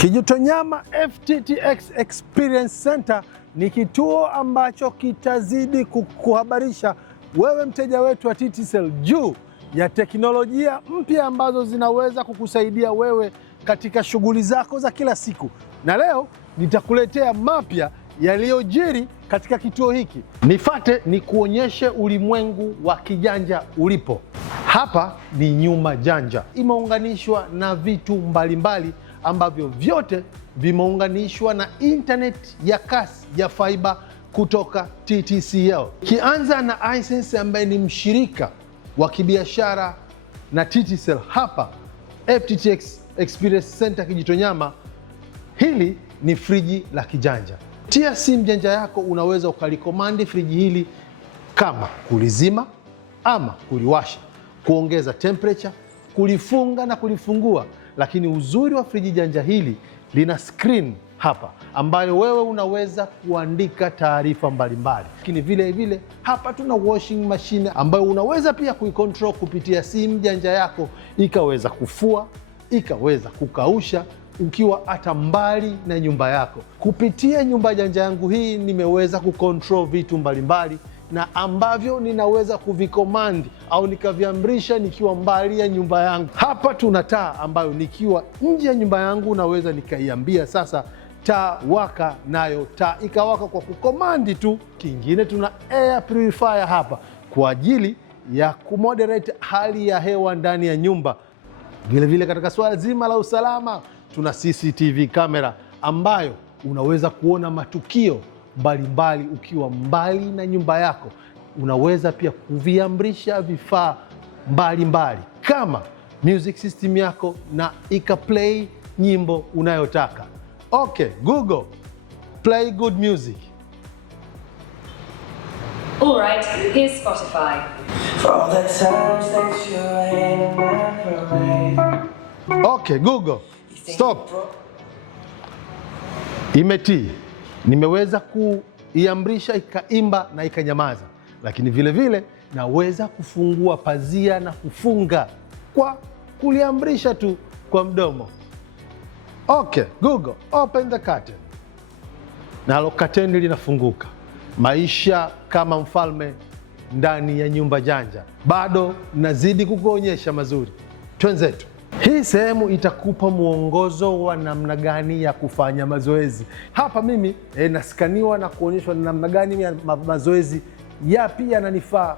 Kijitonyama FTTX Experience Center ni kituo ambacho kitazidi kukuhabarisha wewe mteja wetu wa TTCL juu ya teknolojia mpya ambazo zinaweza kukusaidia wewe katika shughuli zako za kila siku. Na leo nitakuletea mapya yaliyojiri katika kituo hiki. Nifuate ni kuonyeshe ulimwengu wa kijanja ulipo. Hapa ni nyumba janja, imeunganishwa na vitu mbalimbali ambavyo vyote vimeunganishwa na internet ya kasi ya fiber kutoka TTCL. Kianza na Hisense ambaye ni mshirika wa kibiashara na TTCL hapa FTTX Experience Center Kijitonyama. Hili ni friji la kijanja. Tia simu janja yako, unaweza ukalikomandi friji hili kama kulizima ama kuliwasha, kuongeza temperature, kulifunga na kulifungua. Lakini uzuri wa friji janja hili lina screen hapa ambayo wewe unaweza kuandika taarifa mbalimbali. Lakini vile vile hapa tuna washing machine ambayo unaweza pia kuikontrol kupitia simu janja yako, ikaweza kufua, ikaweza kukausha ukiwa hata mbali na nyumba yako. Kupitia nyumba janja yangu hii nimeweza kukontrol vitu mbalimbali na ambavyo ninaweza kuvikomandi au nikaviamrisha nikiwa mbali ya nyumba yangu. Hapa tuna taa ambayo nikiwa nje ya nyumba yangu naweza nikaiambia sasa taa waka, nayo taa ikawaka kwa kukomandi tu. Kingine tuna air purifier hapa kwa ajili ya kumoderate hali ya hewa ndani ya nyumba. Vile vile katika swala zima la usalama tuna CCTV kamera ambayo unaweza kuona matukio mbalimbali ukiwa mbali na nyumba yako. Unaweza pia kuviamrisha vifaa mbalimbali kama music system yako na ikaplay nyimbo unayotaka. Okay, Google, play good music. All right, here's Spotify. For all the times that you're in my parade. Okay, Google, stop. Imetii. Nimeweza kuiamrisha ikaimba na ikanyamaza. Lakini vile vile naweza kufungua pazia na kufunga kwa kuliamrisha tu kwa mdomo. Okay, Google, open the curtain. Nalo curtain linafunguka. Maisha kama mfalme ndani ya nyumba janja. Bado nazidi kukuonyesha mazuri. Twenzetu. Hii sehemu itakupa mwongozo wa namna gani ya kufanya mazoezi. Hapa mimi naskaniwa na kuonyeshwa namna gani ya mazoezi yapi yananifaa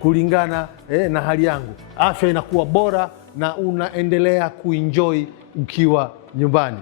kulingana na hali yangu. Afya inakuwa bora na unaendelea kuenjoy ukiwa nyumbani.